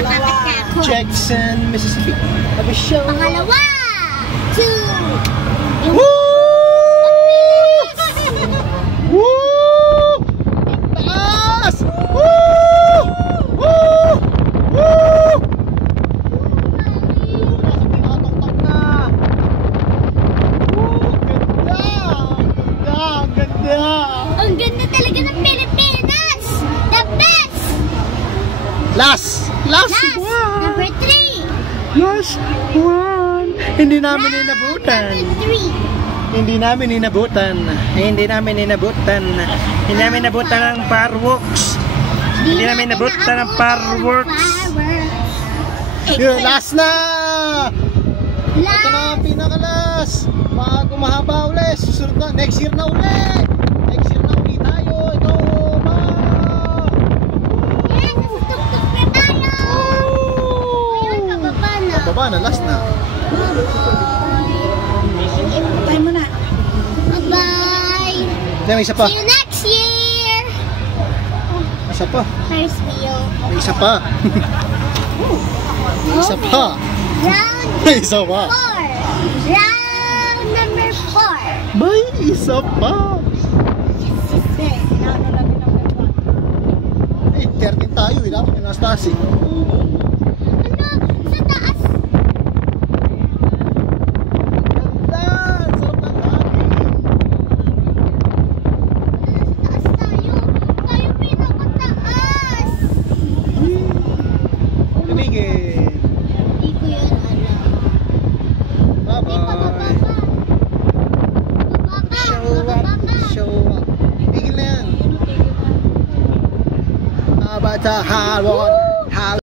nakakasya ako. Jackson, Mississippi. Have a show. Pangalawa! 2! Woo! Woo! Taas! Woo! Woo! Woo! Nasa pinakatoktok na. Woo! Ganda! Ganda! Ang ganda talaga ng Pilipinas! The best! Last Last! one! Number 3! Last one! Hindi namin inabutan. Number 3! Hindi namin inabutan. Hindi namin inabutan. Hindi namin inabutan ang fireworks. Hindi namin inabutan ang fireworks. Yun, last na! Ito na ang pinakalas. Bago mahaba ulit. Susunod na. Next year na ulit. Next year na ulit tayo. Ito, ma! Yes, nasutuktok na tayo! Ayun, pababa na. Baba na, last na. Bye muna. Bye-bye. May isa pa. See you next year. Isa pa. First wheel. May isa pa. May isa pa. Round May isa pa. 4. Round number 4. May isa pa. Eh, 13 tayo. Dapat yung Anastasi.